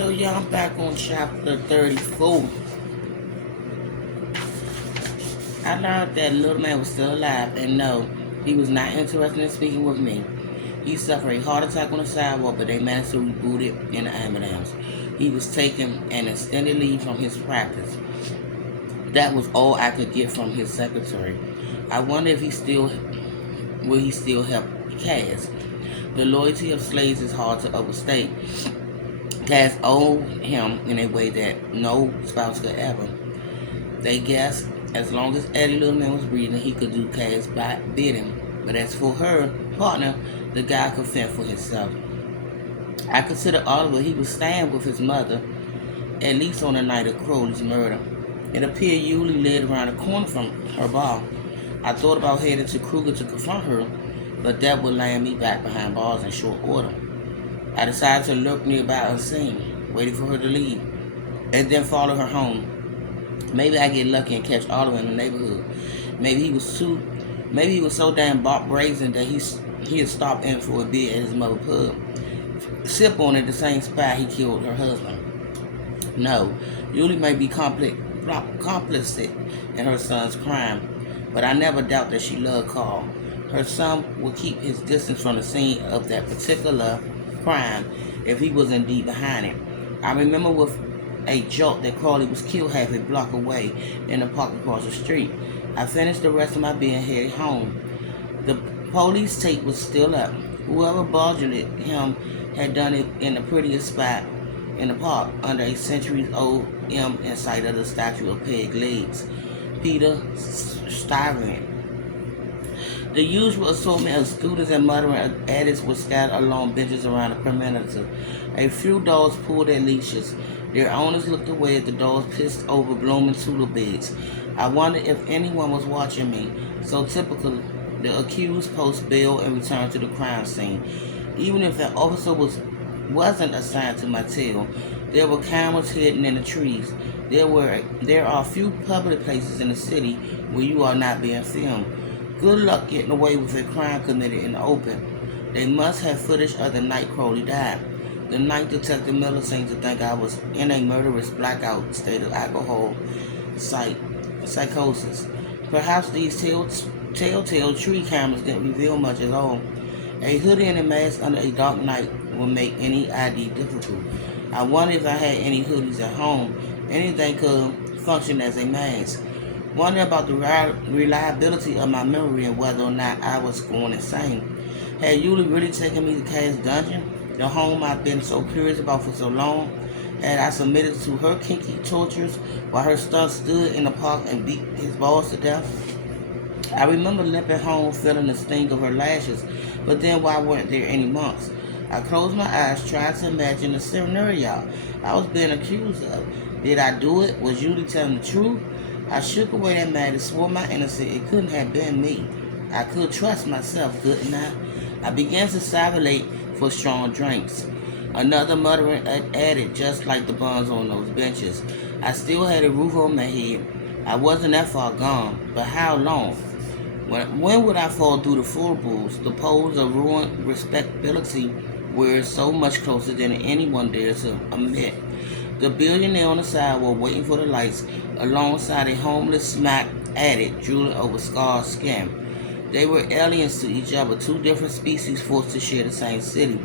So y'all, I'm back on chapter 34. I learned that little man was still alive, and no, he was not interested in speaking with me. He suffered a heart attack on the sidewalk, but they managed to reboot it in the ambulance. He was taking an extended leave from his practice. That was all I could get from his secretary. I wonder if will he still help Cass. The loyalty of slaves is hard to overstate. Cass owed him in a way that no spouse could ever. They guessed as long as Eddie Littleman was breathing, he could do Cass' bidding. But as for her partner, the guy could fend for himself. I considered Oliver. He was staying with his mother, at least on the night of Crowley's murder. It appeared Yulie lived around the corner from her bar. I thought about heading to Kruger to confront her, but that would land me back behind bars in short order. I decided to lurk nearby unseen, waiting for her to leave, and then follow her home. Maybe I get lucky and catch Oliver in the neighborhood. Maybe he was so damn brazen that he had stopped in for a beer at his mother's pub, sip on it the same spot he killed her husband. No, Yulie may be complicit in her son's crime, but I never doubt that she loved Carl. Her son would keep his distance from the scene of that particular crime if he was indeed behind it. I remember with a jolt that Carly was killed half a block away in the park across the street. I finished the rest of my beer and headed home. The police tape was still up. Whoever budgeted him had done it in the prettiest spot in the park, under a centuries-old elm in sight of the statue of Peg Legs, Peter Stuyvesant. The usual assortment of students and muttering addicts were scattered along benches around the perimeter. A few dogs pulled at leashes. Their owners looked away as the dogs pissed over blooming tulip beds. I wondered if anyone was watching me. So typical, the accused post bail and returned to the crime scene. Even if the officer wasn't assigned to my tail, there were cameras hidden in the trees. There are few public places in the city where you are not being filmed. Good luck getting away with a crime committed in the open. They must have footage of the night Crowley died. The night Detective Miller seemed to think I was in a murderous blackout state of alcohol psychosis. Perhaps these telltale tree cameras didn't reveal much at all. A hoodie and a mask under a dark night will make any ID difficult. I wonder if I had any hoodies at home. Anything could function as a mask. Wonder about the reliability of my memory and whether or not I was going insane. Had Yulie really taken me to Cass Dungeon, the home I've been so curious about for so long? Had I submitted to her kinky tortures while her son stood in the park and beat his balls to death? I remember limping home feeling the sting of her lashes, but then why weren't there any monks? I closed my eyes trying to imagine the scenario I was being accused of. Did I do it? Was Yulie telling the truth? I shook away that madness, swore my innocence. It couldn't have been me. I could trust myself, couldn't I? I began to salivate for strong drinks. Another muttering added, just like the buns on those benches. I still had a roof over my head. I wasn't that far gone, but how long? When would I fall through the floorboards? The poles of ruined respectability were so much closer than anyone dared to admit. The billionaire on the sidewalk waiting for the lights, alongside a homeless smack addict drooling over scarred skin. They were aliens to each other, two different species forced to share the same city.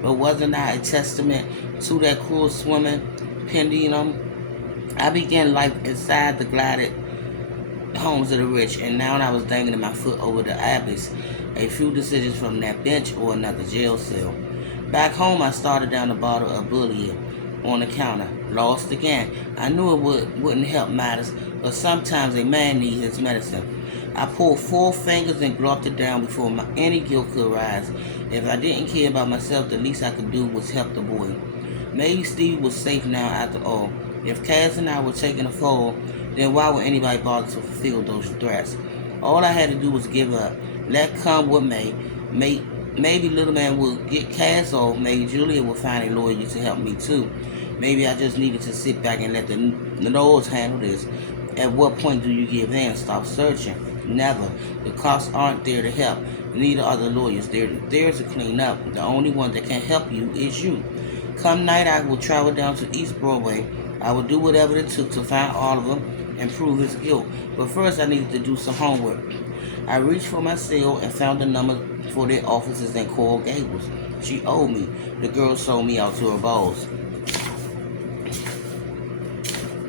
But wasn't I a testament to that cruel swimming pendulum? I began life inside the glided homes of the rich, and now I was dangling my foot over the abyss, a few decisions from that bench or another jail cell. Back home, I started down a bottle of Bullion on the counter. Lost again. I knew it wouldn't help matters, but sometimes a man needs his medicine. I pulled 4 fingers and gulped it down before any guilt could rise. If I didn't care about myself, the least I could do was help the boy. Maybe Steve was safe now after all. If Cass and I were taking a fall, then why would anybody bother to fulfill those threats? All I had to do was give up. Let come what may. Maybe little man would get Cass off. Maybe Julia would find a lawyer to help me too. Maybe I just needed to sit back and let the laws handle this. At what point do you give in and stop searching? Never. The cops aren't there to help. Neither are the lawyers. They're there to clean up. The only one that can help you is you. Come night, I will travel down to East Broadway. I will do whatever it took to find Oliver and prove his guilt. But first, I needed to do some homework. I reached for my cell and found the number for their offices in Coral Gables. She owed me. The girl sold me out to her boss.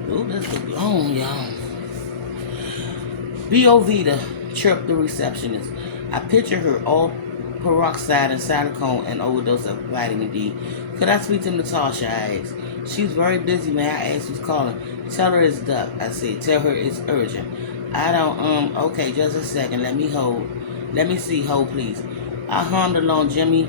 Ooh, that's long, y'all. B.O. Vita chirped the receptionist. I picture her all peroxide and silicone and overdose of vitamin D. Could I speak to Natasha? I asked. She's very busy, man. I asked who's calling. Tell her it's Duck. I said, tell her it's urgent. I don't, okay, just a second. Let me see, hold, please. I hummed along Jimmy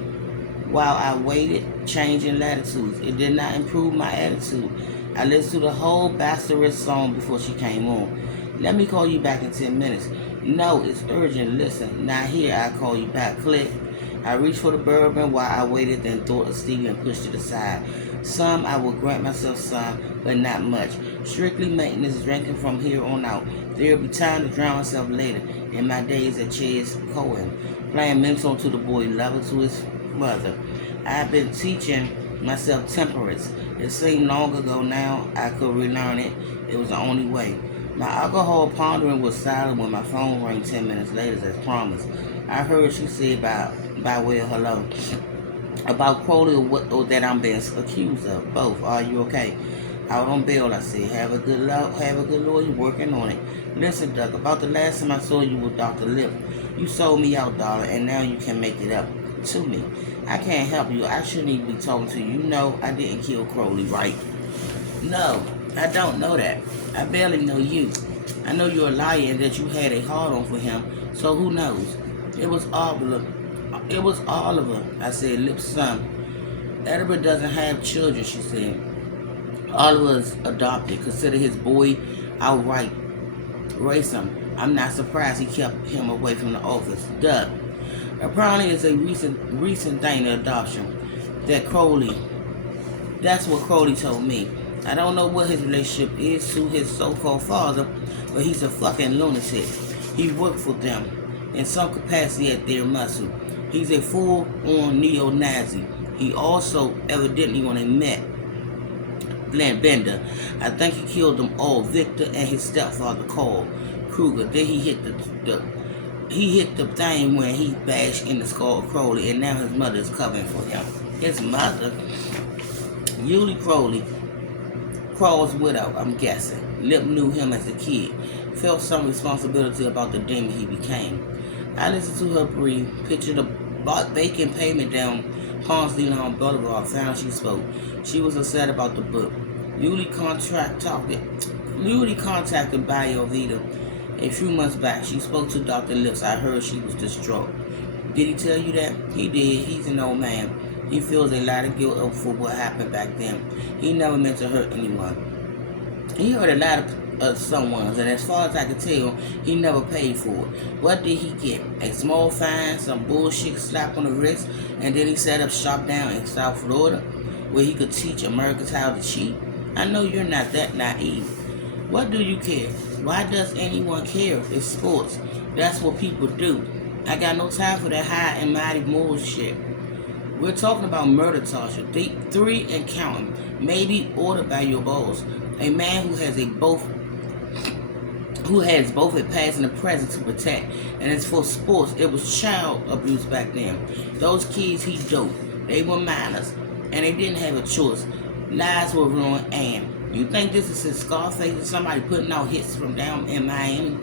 while I waited, changing latitudes. It did not improve my attitude. I listened to the whole Bastard song before she came on. Let me call you back in 10 minutes. No, it's urgent. Listen, not here. I'll call you back. Click. I reached for the bourbon while I waited, then thought of Stevie and pushed it aside. Some I will grant myself some, but not much. Strictly maintenance drinking from here on out. There will be time to drown myself later in my days at Chase Cohen, playing mental to the boy, lover to his mother. I have been teaching myself temperance. It seemed long ago now I could relearn it. It was the only way. My alcohol pondering was silent when my phone rang 10 minutes later as promised. I heard she said by way of hello about Crowley or that I'm being accused of. Both. Are you okay? Out on bail, I said. Have a good lawyer working on it. Listen, Duck, about the last time I saw you with Dr. Lip, you sold me out, darling, and now you can make it up to me. I can't help you. I shouldn't even be talking to you. You know I didn't kill Crowley, right? No, I don't know that. I barely know you. I know you're a liar and that you had a hard-on for him, so who knows? It was Oliver. I said, Lip's son. Edward doesn't have children, she said. Oliver's adopted. Consider his boy outright. Race him. I'm not surprised he kept him away from the office. Duh. Apparently it's a recent thing, the adoption. That's what Crowley told me. I don't know what his relationship is to his so-called father, but he's a fucking lunatic. He worked for them in some capacity at their muscle. He's a full-on neo-Nazi. He also, evidently, when they met Glenn Bender, I think he killed them all, Victor and his stepfather, Carl Kruger. Then he hit the thing when he bashed in the skull of Crowley, and now his mother is covering for him. His mother, Yulie Crowley, Carl's widow, I'm guessing. Lip knew him as a kid, felt some responsibility about the demon he became. I listened to her breathe, pictured the vacant pavement down Ponce-de-Leon Boulevard, found she spoke. She was upset about the book. Yulie contacted Bio Vita a few months back. She spoke to Dr. Lips. I heard she was distraught. Did he tell you that? He did. He's an old man. He feels a lot of guilt for what happened back then. He never meant to hurt anyone. He hurt a lot of someone's, and as far as I can tell, he never paid for it. What did he get? A small fine, some bullshit slap on the wrist, and then he set up shop down in South Florida where he could teach Americans how to cheat? I know you're not that naive. What do you care? Why does anyone care? It's sports. That's what people do. I got no time for that high and mighty moral shit. We're talking about murder, Tasha. 3 and counting. Maybe ordered by your boss. A man who has both a past and a present to protect. And as for sports, it was child abuse back then. Those kids he doped. They were minors. And they didn't have a choice. Lives were ruined. And you think this is his Scarface and somebody putting out hits from down in Miami?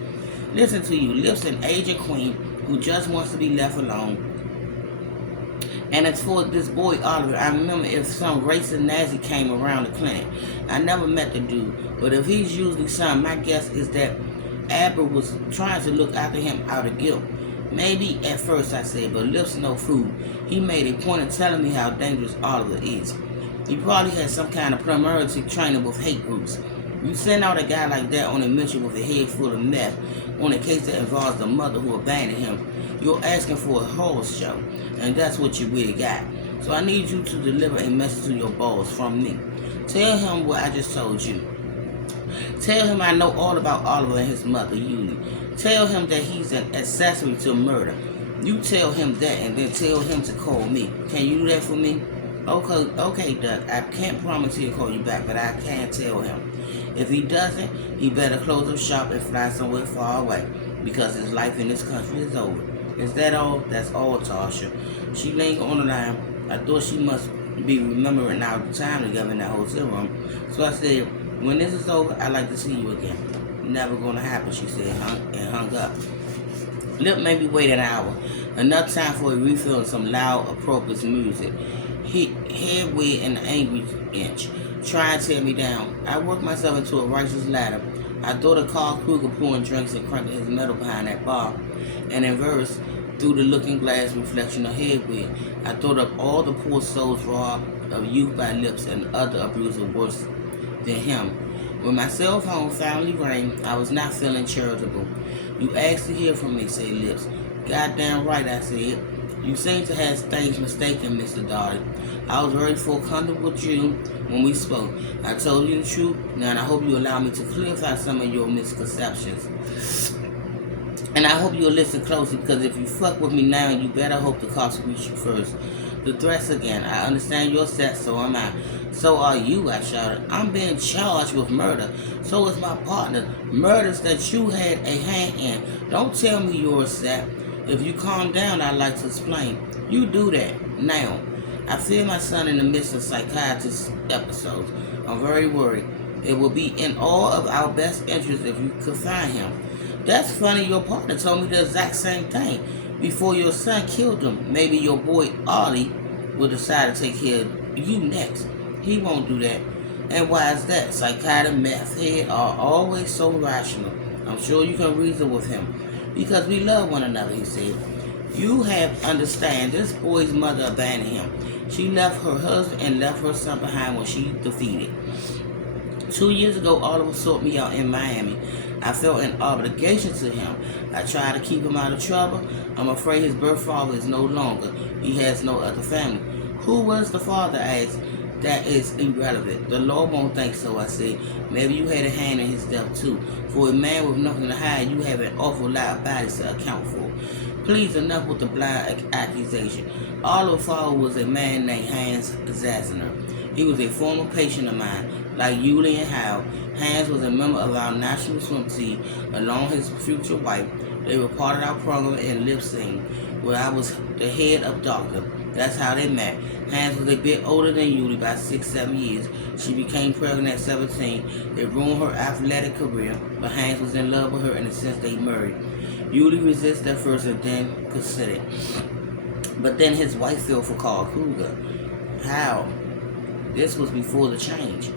Listen to you. Lips an agent queen who just wants to be left alone. And as for this boy Oliver, I remember if some racist Nazi came around the clinic. I never met the dude, but if he's usually son, my guess is that Albert was trying to look after him out of guilt. Maybe at first, I said, but Lips no fool. He made a point of telling me how dangerous Oliver is. He probably had some kind of preliminary training with hate groups. You send out a guy like that on a mission with a head full of meth on a case that involves the mother who abandoned him, you're asking for a horse show, and that's what you really got. So I need you to deliver a message to your boss from me. Tell him what I just told you. Tell him I know all about Oliver and his mother, Yulie. Tell him that he's an accessory to murder. You tell him that and then tell him to call me. Can you do that for me? Okay, Doug, I can't promise he'll call you back, but I can tell him. If he doesn't, he better close up shop and fly somewhere far away, because his life in this country is over. Is that all? That's all, Tasha. She lingered on the line. I thought she must be remembering our time together in that hotel room. So I said, when this is over, I'd like to see you again. Never gonna happen, she said, and hung up. Lip made me wait an hour. Enough time for a refill and some loud, appropriate music. He headway an angry inch, trying to tear me down. I worked myself into a righteous ladder. I thought of Carl Kruger pouring drinks and cranking his metal behind that bar. And in verse, through the looking glass reflection of headway, I thought of all the poor souls robbed of youth by lips and other abusers worse than him. When my cell phone finally rang, I was not feeling charitable. You asked to hear from me, said Lips. Goddamn right, I said. You seem to have things mistaken, Mr. Darty. I was very forthcoming with you when we spoke. I told you the truth. Now, and I hope you allow me to clarify some of your misconceptions. And I hope you'll listen closely, because if you fuck with me now, you better hope the cops reach you first. The threats again. I understand you're set, so am I. So are you, I shouted. I'm being charged with murder. So is my partner. Murders that you had a hand in. Don't tell me you're set. If you calm down, I'd like to explain. You do that. Now. I feel my son in the midst of psychiatrist episodes. I'm very worried. It will be in all of our best interest if you could find him. That's funny, your partner told me the exact same thing before your son killed him. Maybe your boy Ollie will decide to take care of you next. He won't do that. And why is that? Psychiatric meth head are always so rational. I'm sure you can reason with him. Because we love one another, he said. You have understand, this boy's mother abandoned him. She left her husband and left her son behind when she defeated. 2 years ago, Oliver sought me out in Miami. I felt an obligation to him. I tried to keep him out of trouble. I'm afraid his birth father is no longer. He has no other family. Who was the father? I asked. That is irrelevant. The law won't think so, I said. Maybe you had a hand in his death too. For a man with nothing to hide, you have an awful lot of bodies to account for. Please, enough with the blind accusation. Oliver Father was a man named Hans Zasner. He was a former patient of mine, like Yulie and Hal. Hans was a member of our national swim team, along with his future wife. They were part of our program in lip sync, where I was the head of doctor. That's how they met. Hans was a bit older than Yulie by 6-7 years. She became pregnant at 17. It ruined her athletic career, but Hans was in love with her in the sense they married. Yulie resisted at first and then considered. But then his wife fell for Carl Kruger. How? This was before the change.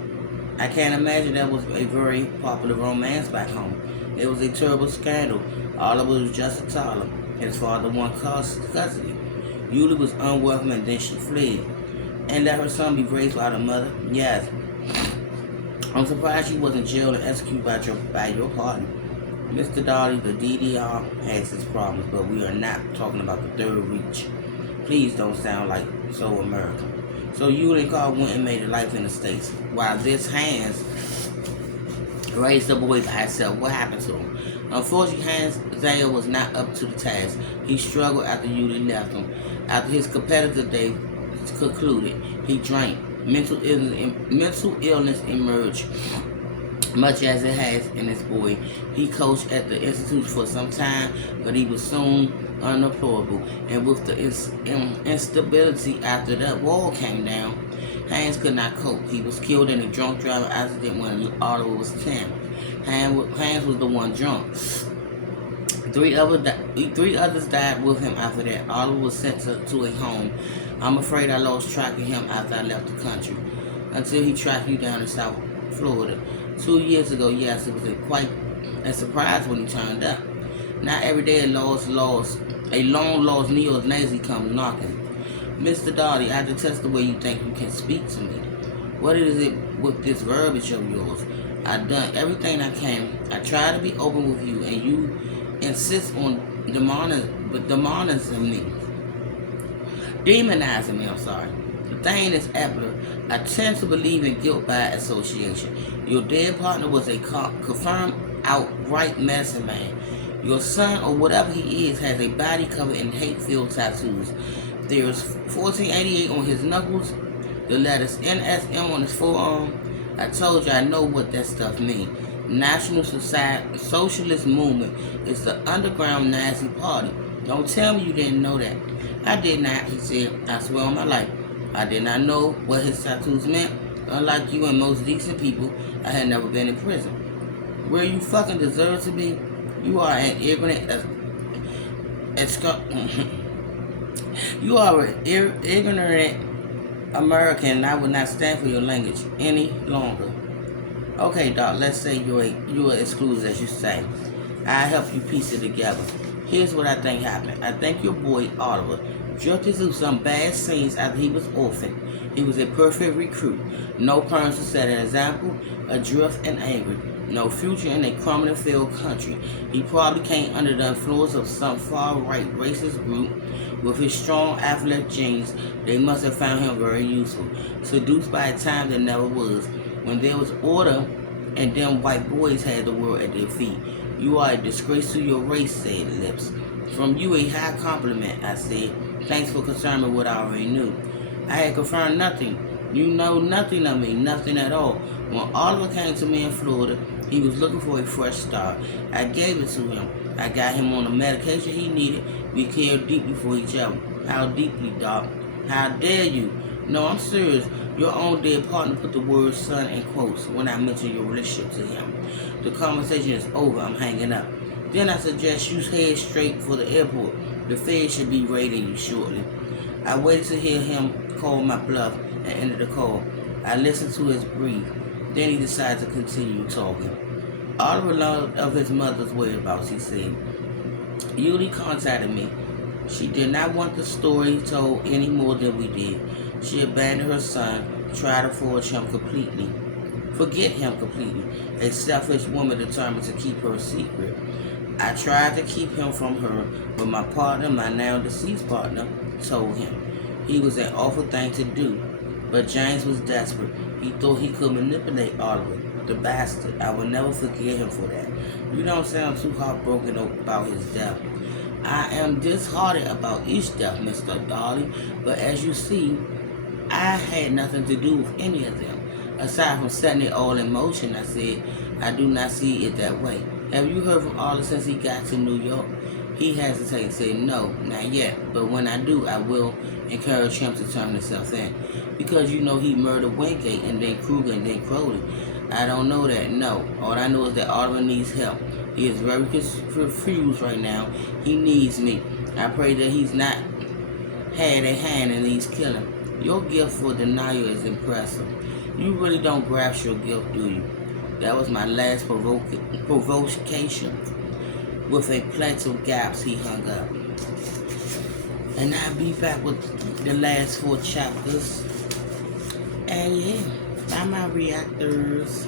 I can't imagine that was a very popular romance back home. It was a terrible scandal. Oliver was just a toddler. His father won custody. Yulie was unwelcome and then she fled. And let her son be raised by the mother? Yes. I'm surprised she wasn't jailed and executed by your partner. Mr. Darty, the DDR has its problems, but we are not talking about the third reach. Please don't sound like so American. So Yulie and Carl went and made a life in the States, while this Hans raised the boy by himself. What happened to him? Unfortunately, Hans Zaya was not up to the task. He struggled after Yulie left him. After his competitive day concluded, he drank. Mental illness emerged, much as it has in this boy. He coached at the institute for some time, but he was soon unemployable. And with the instability after that wall came down, Hans could not cope. He was killed in a drunk driving accident when Oliver was 10. Hans was the one drunk. Three others died with him after that. Oliver was sent to a home. I'm afraid I lost track of him after I left the country, until he tracked you down in South Florida. 2 years ago, yes, it was quite a surprise when he turned up. Not every day a long-lost neo-Nazi comes knocking. Mr. Darty, I detest the way you think you can speak to me. What is it with this verbiage of yours? I've done everything I can. I try to be open with you, and you insist on demonizing me. I'm sorry. The thing is, Epler, I tend to believe in guilt by association. Your dead partner was a confirmed outright medicine man. Your son, or whatever he is, has a body covered in hate-filled tattoos. There's 1488 on his knuckles The letters NSM on his forearm, I told you I know what that stuff means. National Socialist Movement is the underground Nazi party. Don't tell me you didn't know that. I did not, he said. I swear on my life. I did not know what his tattoos meant. Unlike you and most decent people, I had never been in prison. Where you fucking deserve to be, you are an ignorant you are an ignorant American, and I would not stand for your language any longer. Okay, Doc, let's say you're excluded, as you say. I help you piece it together. Here's what I think happened. I think your boy, Oliver, drifted through some bad scenes after he was orphaned. He was a perfect recruit. No parents to set an example, adrift and angry. No future in a criminal-filled country. He probably came under the influence of some far-right racist group. With his strong athletic genes, they must have found him very useful. Seduced by a time that never was, when there was order and them white boys had the world at their feet. You are a disgrace to your race, said Lips. From you a high compliment, I said. Thanks for confirming what I already knew. I had confirmed nothing. You know nothing of me, nothing at all. When Oliver came to me in Florida, he was looking for a fresh start. I gave it to him. I got him on the medication he needed. We cared deeply for each other. How deeply, Doc? How dare you? No, I'm serious. Your own dead partner put the word son in quotes when I mentioned your relationship to him. The conversation is over. I'm hanging up. Then I suggest you head straight for the airport. The Fed should be raiding you shortly. I waited to hear him call my bluff and ended the call. I listened to his breathe. Then he decided to continue talking. Oliver learned of his mother's whereabouts, he said. Yuli contacted me. She did not want the story told any more than we did. She abandoned her son, tried to forge him completely. Forget him completely. A selfish woman determined to keep her secret. I tried to keep him from her, but my partner, my now deceased partner, told him. He was an awful thing to do, but James was desperate. He thought he could manipulate Oliver, the bastard. I will never forgive him for that. You don't sound too heartbroken about his death. I am disheartened about each death, Mr. Darley, but as you see, I had nothing to do with any of them. Aside from setting it all in motion, I said, I do not see it that way. Have you heard from Oliver since he got to New York? He hesitated and said, no, not yet. But when I do, I will encourage him to turn himself in. Because you know he murdered Wingate and then Kruger and then Crowley. I don't know that, no. All I know is that Oliver needs help. He is very confused right now. He needs me. I pray that he's not had a hand in these killing. Your gift for denial is impressive. You really don't grasp your gift, do you? That was my last provocation. With a plenty of gaps, he hung up. And I'll be back with the last 4 chapters. And yeah, I'm my reactors.